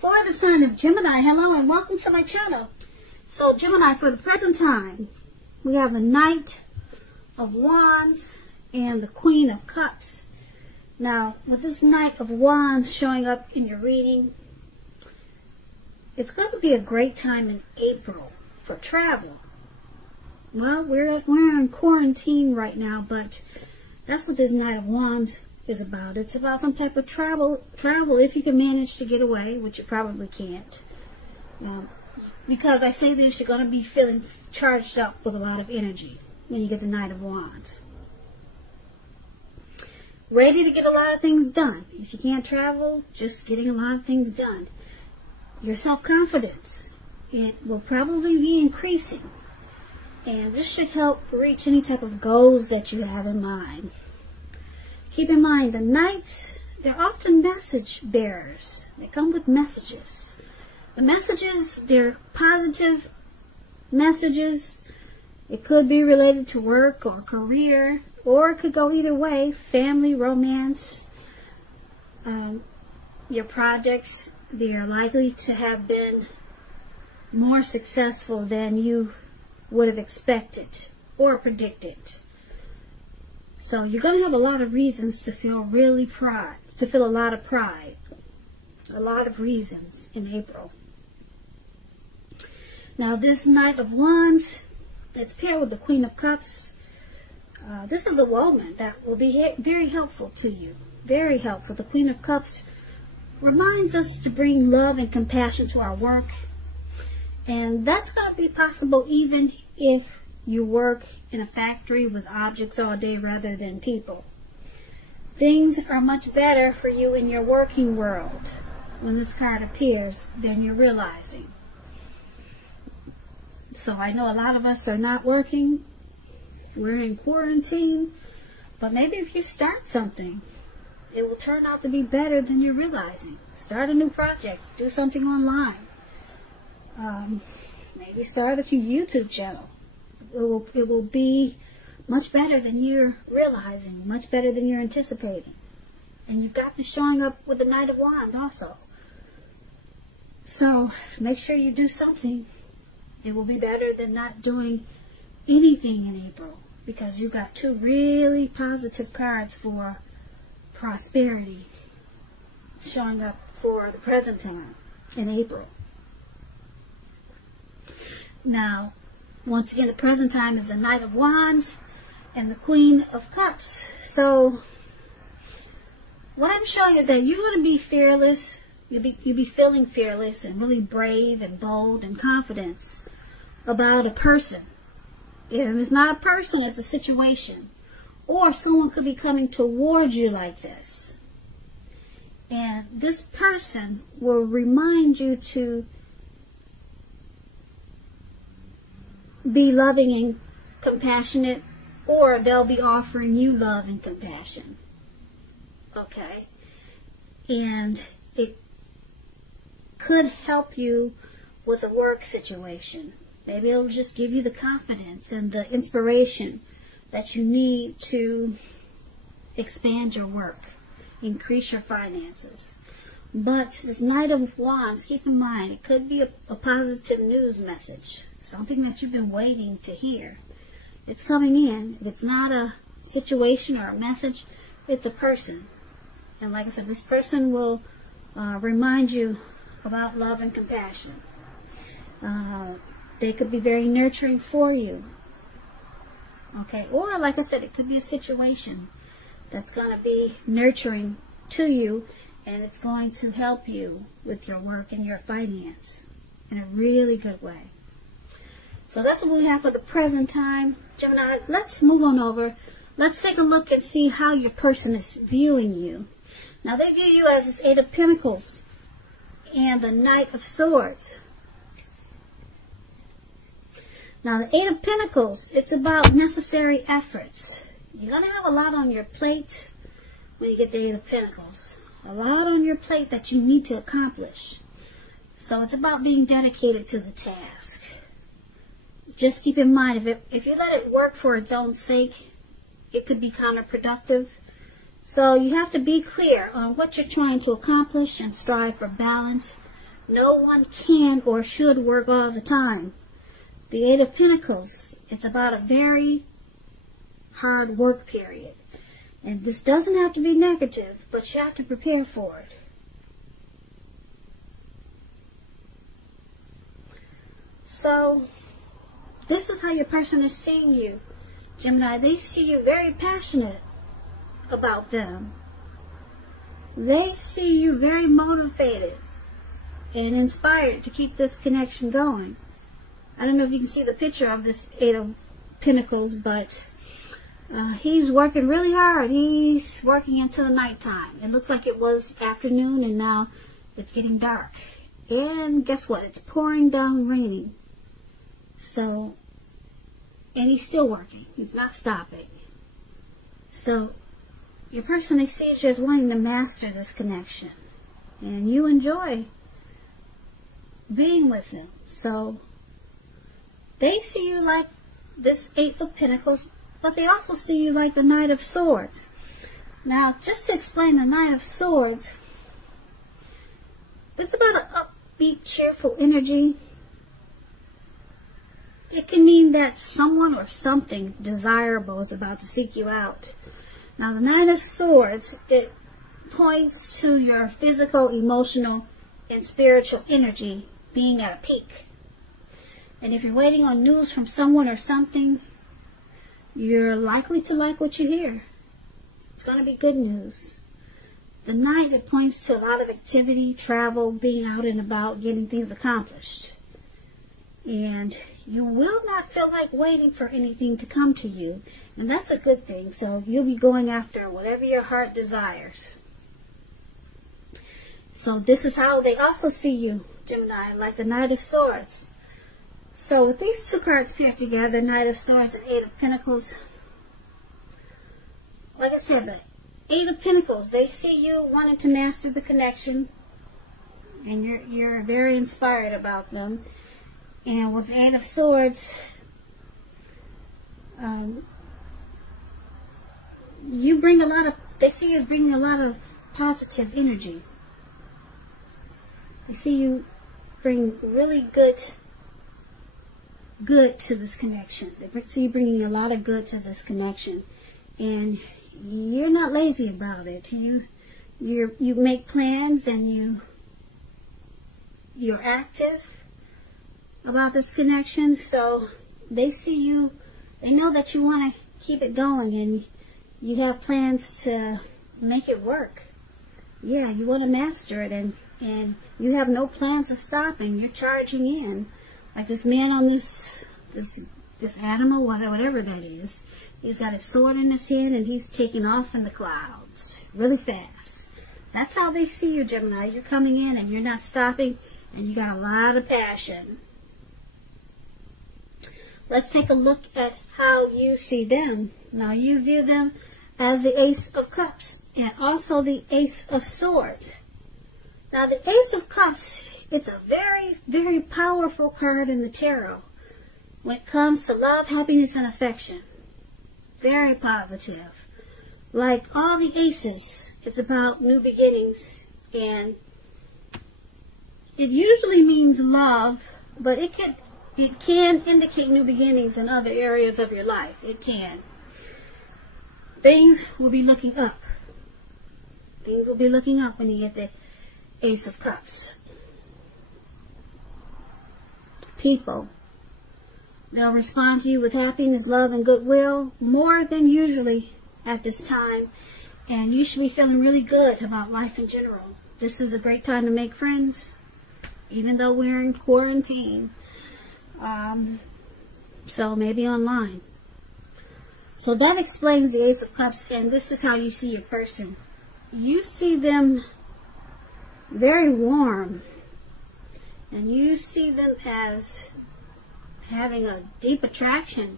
For the sign of Gemini, hello and welcome to my channel. So Gemini, for the present time, we have the Knight of Wands and the Queen of Cups. Now, with this Knight of Wands showing up in your reading, it's going to be a great time in April for travel. Well, we're in quarantine right now, but that's what this Knight of Wands is about. It's about some type of travel if you can manage to get away, which you probably can't. Because I say this, you're going to be feeling charged up with a lot of energy when you get the Knight of Wands. Ready to get a lot of things done. If you can't travel, just getting a lot of things done. Your self-confidence, it will probably be increasing. And this should help reach any type of goals that you have in mind. Keep in mind, the Knights, they're often message bearers. They come with messages. The messages, they're positive messages. It could be related to work or career, or it could go either way. Family, romance, your projects, they are likely to have been more successful than you would have expected or predicted. So you're going to have a lot of reasons to feel a lot of pride. A lot of reasons in April. Now this Knight of Wands that's paired with the Queen of Cups, this is a woman that will be very helpful to you. Very helpful. The Queen of Cups reminds us to bring love and compassion to our work. And that's going to be possible even if you work in a factory with objects all day rather than people. Things are much better for you in your working world when this card appears than you're realizing. So I know a lot of us are not working. We're in quarantine. But maybe if you start something, it will turn out to be better than you're realizing. Start a new project. Do something online. Maybe start a YouTube channel. It will be much better than you're realizing, much better than you're anticipating. And you've got this showing up with the Knight of Wands also. So make sure you do something. It will be better than not doing anything in April, because you've got two really positive cards for prosperity showing up for the present time in April. Now, once again, the present time is the Knight of Wands and the Queen of Cups. So, what I'm showing is that you're going to be fearless. You'll be feeling fearless and really brave and bold and confident about a person. If it's not a person, it's a situation. Or someone could be coming towards you like this. And this person will remind you to be loving and compassionate, or they'll be offering you love and compassion. Okay? And it could help you with a work situation. Maybe it'll just give you the confidence and the inspiration that you need to expand your work, increase your finances. But this Knight of Wands, keep in mind, it could be a positive news message. Something that you've been waiting to hear. It's coming in. If it's not a situation or a message, it's a person. And like I said, this person will remind you about love and compassion. They could be very nurturing for you. Okay, or like I said, it could be a situation that's going to be nurturing to you, and it's going to help you with your work and your finance in a really good way. So that's what we have for the present time. Gemini, let's move on over. Let's take a look and see how your person is viewing you. Now, they view you as this Eight of Pentacles and the Knight of Swords. Now, the Eight of Pentacles, it's about necessary efforts. You're going to have a lot on your plate when you get the Eight of Pentacles. A lot on your plate that you need to accomplish. So it's about being dedicated to the task. Just keep in mind, if you let it work for its own sake, it could be counterproductive. So you have to be clear on what you're trying to accomplish and strive for balance No one can or should work all the time. The Eight of Pentacles, it's about a very hard work period. And this doesn't have to be negative, but you have to prepare for it. So, this is how your person is seeing you, Gemini. They see you very passionate about them. They see you very motivated and inspired to keep this connection going. I don't know if you can see the picture of this Eight of Pentacles, but he's working really hard. He's working into the nighttime. It looks like it was afternoon and now it's getting dark. And guess what? It's pouring down raining. So, and he's still working. He's not stopping. So, your person, they see you as wanting to master this connection. And you enjoy being with him. So, they see you like this Eight of Pentacles, but they also see you like the Knight of Swords. Now, just to explain the Knight of Swords, it's about an upbeat, cheerful energy. It can mean that someone or something desirable is about to seek you out. Now, the Knight of Swords, it points to your physical, emotional, and spiritual energy being at a peak. And if you're waiting on news from someone or something, you're likely to like what you hear. It's going to be good news. The Knight, it points to a lot of activity, travel, being out and about, getting things accomplished. And you will not feel like waiting for anything to come to you. And that's a good thing. So you'll be going after whatever your heart desires. So this is how they also see you, Gemini, like the Knight of Swords. So with these two cards paired together, Knight of Swords and Eight of Pentacles, like I said, the Eight of Pentacles, they see you wanting to master the connection, and you're very inspired about them. And with the Eight of Swords, you bring a lot of, they see you bringing a lot of positive energy. They see you bring really good to this connection. They see you bringing a lot of good to this connection. And you're not lazy about it. You make plans and you're active about this connection. So they see you, they know that you want to keep it going and you have plans to make it work. Yeah, you want to master it and you have no plans of stopping. You're charging in. Like this man on this animal, whatever that is. He's got his sword in his hand and he's taking off in the clouds really fast. That's how they see you, Gemini. You're coming in and you're not stopping and you got a lot of passion. Let's take a look at how you see them. Now you view them as the Ace of Cups and also the Ace of Swords. Now the Ace of Cups, it's a very, very powerful card in the tarot when it comes to love, happiness, and affection. Very positive. Like all the aces, it's about new beginnings, and it usually means love, but it can indicate new beginnings in other areas of your life. It can. Things will be looking up. Things will be looking up when you get the Ace of Cups. People, they'll respond to you with happiness, love, and goodwill more than usually at this time. And you should be feeling really good about life in general. This is a great time to make friends, even though we're in quarantine. So maybe online. So that explains the Ace of Cups, and this is how you see your person. You see them very warm, and you see them as having a deep attraction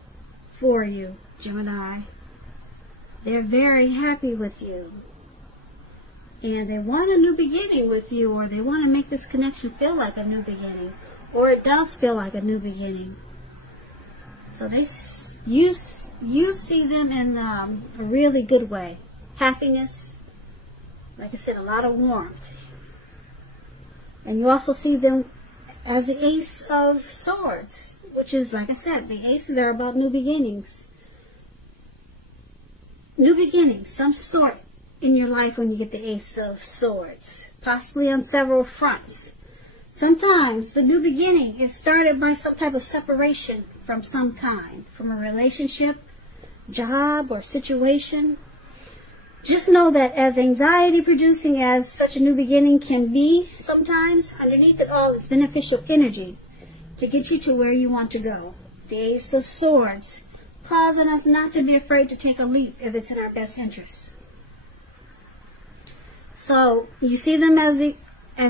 for you, Gemini. They're very happy with you, and they want a new beginning with you, or they want to make this connection feel like a new beginning, or it does feel like a new beginning. So you see them in a really good way. Happiness, like I said, a lot of warmth. And you also see them as the Ace of Swords, which is, like I said, the aces are about new beginnings. New beginnings, some sort in your life when you get the Ace of Swords, possibly on several fronts. Sometimes the new beginning is started by some type of separation from some kind, from a relationship, job, or situation. Just know that as anxiety-producing as such a new beginning can be sometimes, underneath it all is beneficial energy to get you to where you want to go. The Ace of Swords, causing us not to be afraid to take a leap if it's in our best interest. So you see them as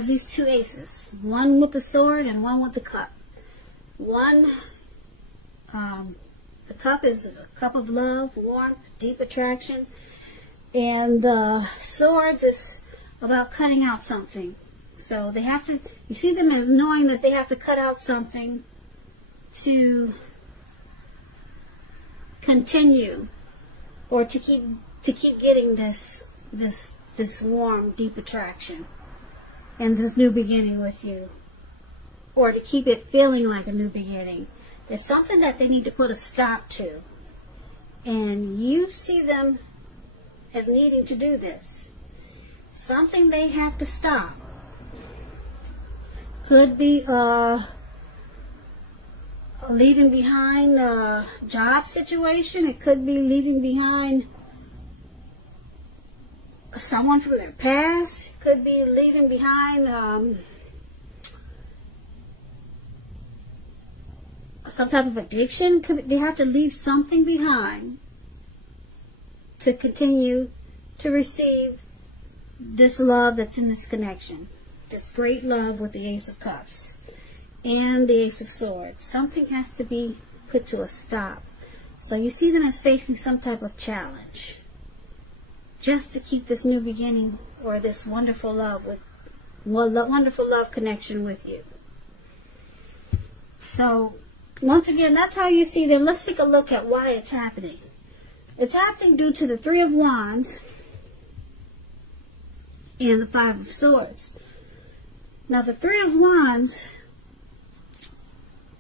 these two aces, one with the sword and one with the cup. One, the cup is a cup of love, warmth, deep attraction. And the swords is about cutting out something. So they have to, you see them as knowing that they have to cut out something to continue, or to keep getting this warm, deep attraction and this new beginning with you, or to keep it feeling like a new beginning. There's something that they need to put a stop to, and you see them as needing to do this. Something they have to stop. Could be leaving behind a job situation. It could be leaving behind someone from their past. It could be leaving behind some type of addiction. They have to leave something behind to continue to receive this love that's in this connection. This great love with the Ace of Cups and the Ace of Swords. Something has to be put to a stop. So you see them as facing some type of challenge, just to keep this new beginning or this wonderful love connection with you. So once again, that's how you see them. Let's take a look at why it's happening. It's happening due to the Three of Wands and the Five of Swords. Now the Three of Wands,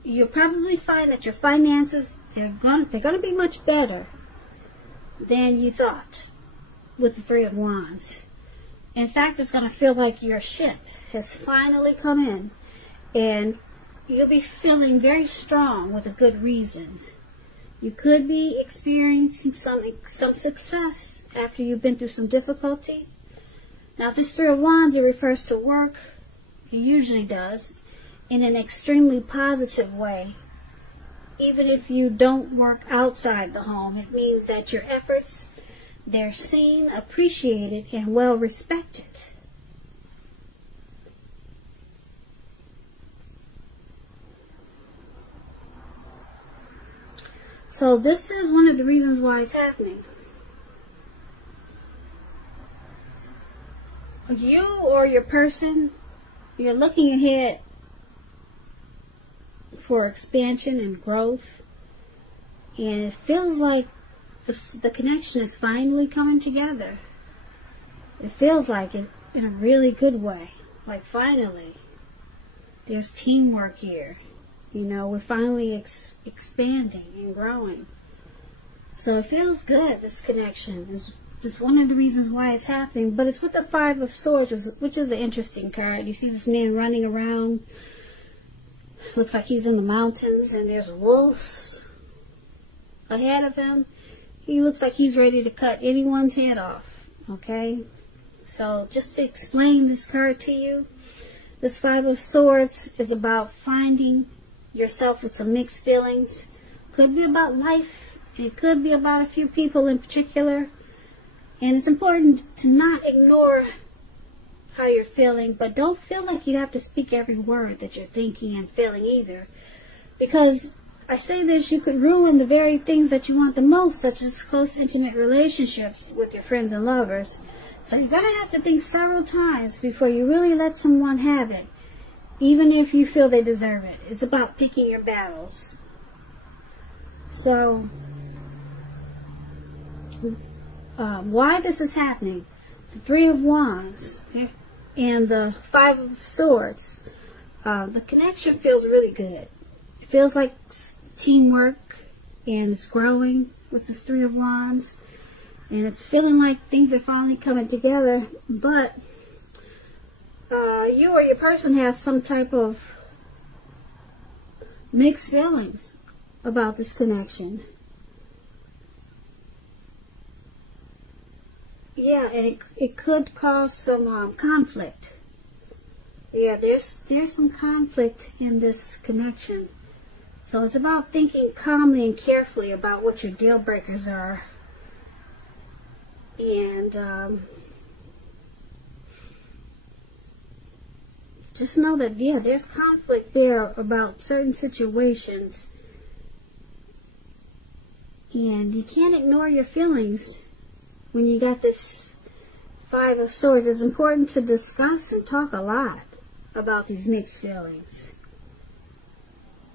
you'll probably find that your finances, they're going to be much better than you thought with the Three of Wands. In fact, it's going to feel like your ship has finally come in, and you'll be feeling very strong with a good reason. You could be experiencing some success after you've been through some difficulty. Now, this Three of Wands, it refers to work. It usually does, in an extremely positive way. Even if you don't work outside the home, it means that your efforts, they're seen, appreciated, and well respected. So this is one of the reasons why it's happening. You or your person, you're looking ahead for expansion and growth, and it feels like the connection is finally coming together. It feels like it in a really good way. Like finally, there's teamwork here. You know, we're finally expanding and growing. So it feels good, this connection. It's just one of the reasons why it's happening. But it's with the Five of Swords, which is an interesting card. You see this man running around. Looks like he's in the mountains, and there's wolves ahead of him. He looks like he's ready to cut anyone's head off. Okay? So just to explain this card to you, this Five of Swords is about finding yourself with some mixed feelings. Could be about life. It could be about a few people in particular. And it's important to not ignore how you're feeling, but don't feel like you have to speak every word that you're thinking and feeling either. Because I say this, you could ruin the very things that you want the most, such as close, intimate relationships with your friends and lovers. So you're going to have to think several times before you really let someone have it, even if you feel they deserve it. It's about picking your battles. So, why this is happening? The Three of Wands, they're and the Five of Swords, the connection feels really good. It feels like teamwork, and it's growing with this Three of Wands, and it's feeling like things are finally coming together. But you or your person has some type of mixed feelings about this connection. Yeah, and it could cause some conflict. Yeah, there's some conflict in this connection. So it's about thinking calmly and carefully about what your deal breakers are. And just know that, yeah, there's conflict there about certain situations. And you can't ignore your feelings when you got this Five of Swords. It's important to discuss and talk a lot about these mixed feelings.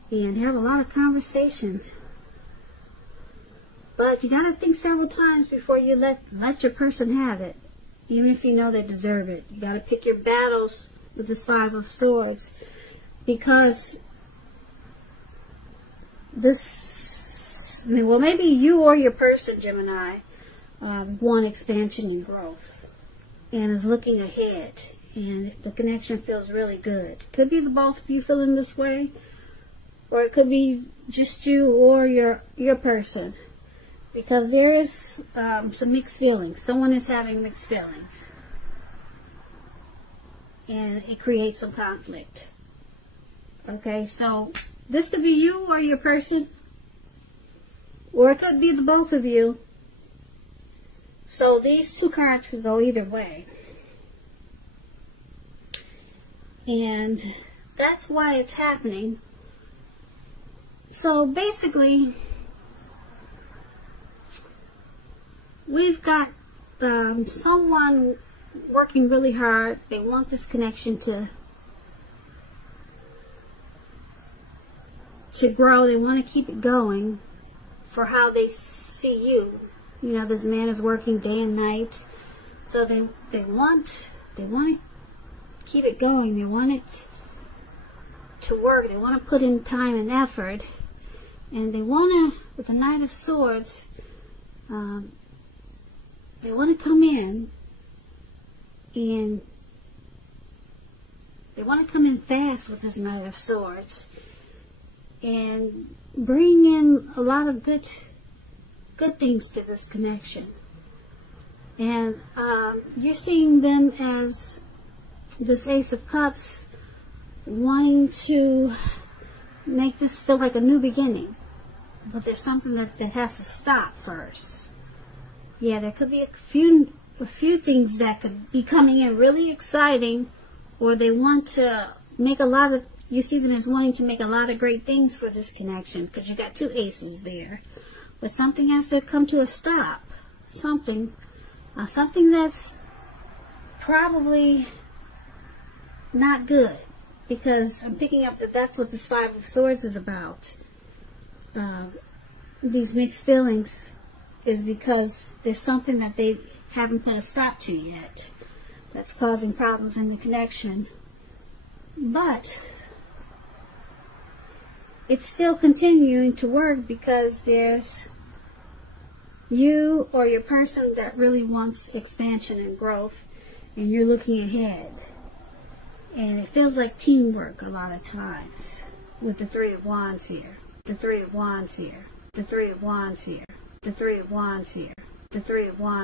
And have a lot of conversations. But you gotta think several times before you let your person have it. Even if you know they deserve it. You gotta pick your battles with this Five of Swords. Because this, well, maybe you or your person, Gemini, want expansion and growth. And is looking ahead. And the connection feels really good. Could be the both of you feeling this way. Or it could be just you or your person. Because there is some mixed feelings. Someone is having mixed feelings. And it creates some conflict. Okay, so this could be you or your person. Or it could be the both of you. So these two cards could go either way. And that's why it's happening. So basically, we've got someone working really hard. They want this connection to grow. They want to keep it going for how they see you. You know, this man is working day and night. So they want to keep it going. They want it to work. They want to put in time and effort. And they want to, with the Knight of Swords, they want to come in and they want to come in fast with this Knight of Swords and bring in a lot of good things to this connection. And you're seeing them as this Ace of Cups wanting to make this feel like a new beginning. But there's something that has to stop first. Yeah, there could be a few things that could be coming in really exciting, or they want to make a lot of, you see them as wanting to make a lot of great things for this connection, because you got two aces there. But something has to come to a stop. Something that's probably not good, because I'm picking up that that's what this Five of Swords is about. These mixed feelings is because there's something that they haven't put a stop to yet that's causing problems in the connection. But it's still continuing to work because there's you or your person that really wants expansion and growth, and you're looking ahead. And it feels like teamwork a lot of times with the Three of Wands here. The Three of Wands here. The Three of Wands here. The Three of Wands here. The Three of Wands.